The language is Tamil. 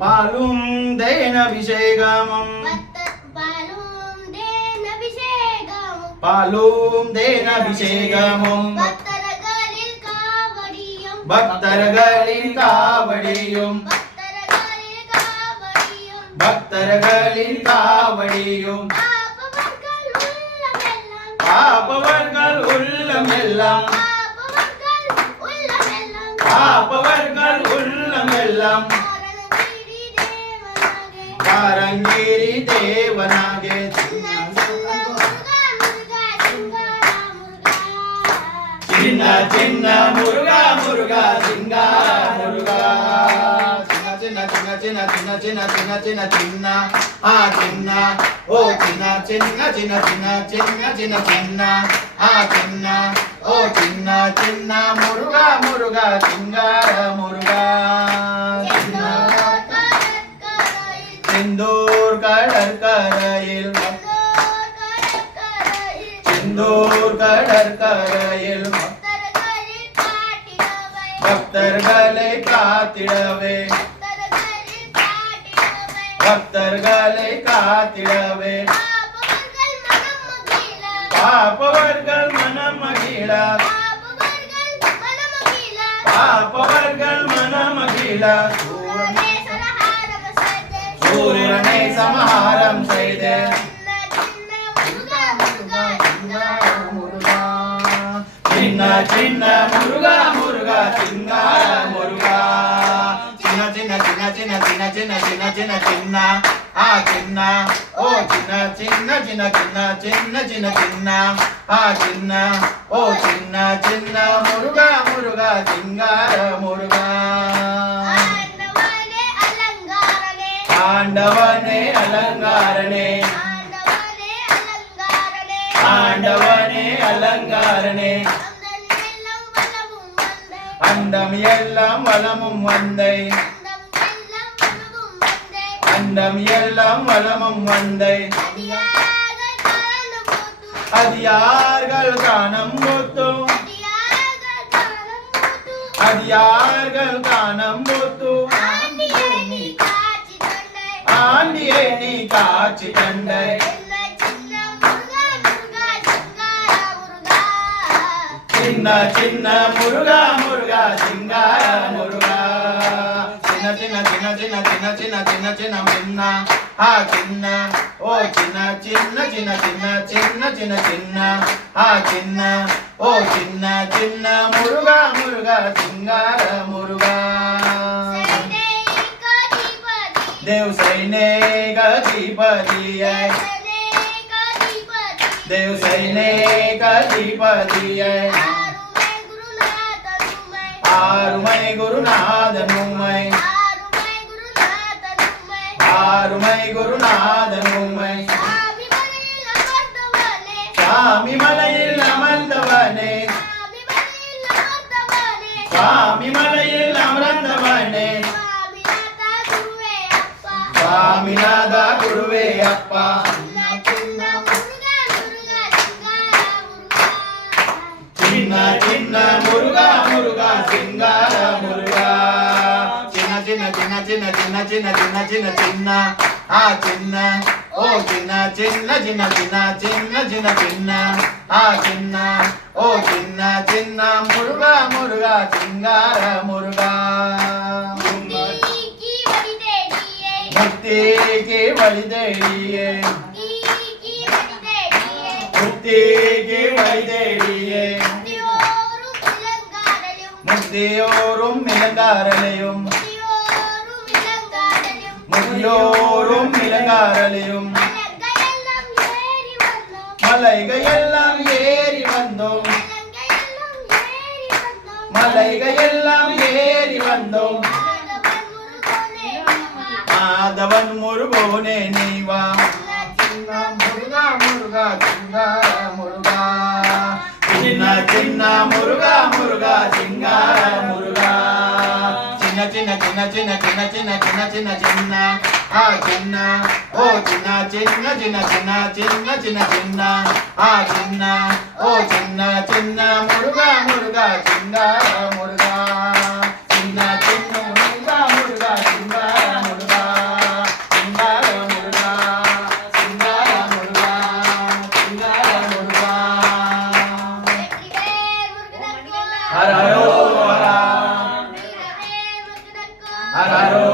பாலும் தேனபிஷேகமும் பாலும் தேனபிஷேகமும் பக்தர்களின் காவடியும் பக்தர்களின் காவடியும் காப்பவர்கள் உள்ளமெல்லாம் காப்பவர்கள் உள்ளமெல்லாம் காரங்கிரி தேவனாகே சின்ன சின்ன முருகா முருகா சிங்கார முருகா சின்ன சின்ன சின்ன சின்ன சின்ன சின்ன சின்ன சின்ன ஆ சின்ன ஓ சின்ன சின்ன சின்ன சின்ன சின்ன சின்ன சின்ன ஆ சின்ன ஓ சின்ன சின்ன முருகா முருகா சிங்கார முருகா செந்தூர் கடற்கரையில் செந்தூர் கடற்கரையில் பக்தர்களை காத்திடவே பக்தர்களை காத்திடவே பாப்பவர்கள் மனம் மகிழ பாப்பவர்கள் மனம் மகிழ சூரியனை சமஹாரம் செய்து சின்ன சின்ன முருகா முருகா சிங்கார முருகா சின்ன சின்ன சின்ன சின்ன சின்ன சின்ன சின்ன சின்ன சின்ன ஆ சின்ன ஓ சின்ன சின்ன சின்ன சின்ன சின்ன சின்ன சின்ன ஆ சின்ன ஓ சின்ன சின்ன முருகா முருகா சிங்கார முருகா ஆண்டவனே அலங்காரனே ஆண்டவனே அலங்காரனே அண்டம் எல்லாம் வளமும் வந்தை அண்டம் எல்லாம் வளமும் வந்தை அதியார்கள் காணம் போத்தும் அதியார்கள் காணம் போத்தும் ஆண்டியை நீ காட்சி தந்தை சின்ன சின்ன முருகா முருகா சிங்கார முருகா சின்ன சின்ன சின்ன சின்ன சின்ன சின்ன சின்ன சின்ன சின்ன ஆ சின்ன ஓ சின்ன சின்ன சின்ன சின்ன சின்ன சின்ன சின்ன ஆ சின்ன ஓ சின்ன சின்ன முருகா முருகா சிங்கார முருகா देव सैनिक अधिपति है देव सैनिक अधिपति है आरुमय गुरुनाथ नुमय आरुमय गुरुनाथ नुमय स्वामी मलयिल अमर्तवने स्वामी मलयिल अमर्तवने स्वामीनाथ गुरुवे अप्पा चिन्न चिन्न मुरुगा मुरुगा सिंगार मुरुगा चिन्न चिन्न चिन्न चिन्न चिन्न चिन्न चिन्न चिन्न चिन्न आ चिन्न ओ चिन्न चिन्न चिन्न चिन्न चिन्न चिन्न चिन्न आ चिन्न ओ चिन्न चिन्न मुरुगा मुरुगा सिंगार मुरुगा मुक्ति की बलि देड़िए मुक्ति की बलि देड़िए मुक्तियोरुम मिलंगारलयुम मुक्तियोरुम मिलंगारलयुम मलैगयெல்லாம் ஏறி வந்தோம் மலைகையெல்லாம் ஏறி வந்தோம் மாதவன் முருகோனே நீவா முருகா முருகா சிங்கார முருகா சின்ன சின்ன முருகா முருகா சிங்கார முருகா சின்ன சின்ன சின்ன சின்ன சின்ன சின்ன சின்ன சின்ன சின்ன ஆ சின்ன ஓ சின்ன சின்ன சின்ன சின்ன சின்ன சின்ன சின்ன ஆ சின்ன ஓ சின்ன சின்ன முருகா முருகா சிங்கார முருகா சின்ன சின்ன முருகா முருகா சிங்கார முருகா హరరో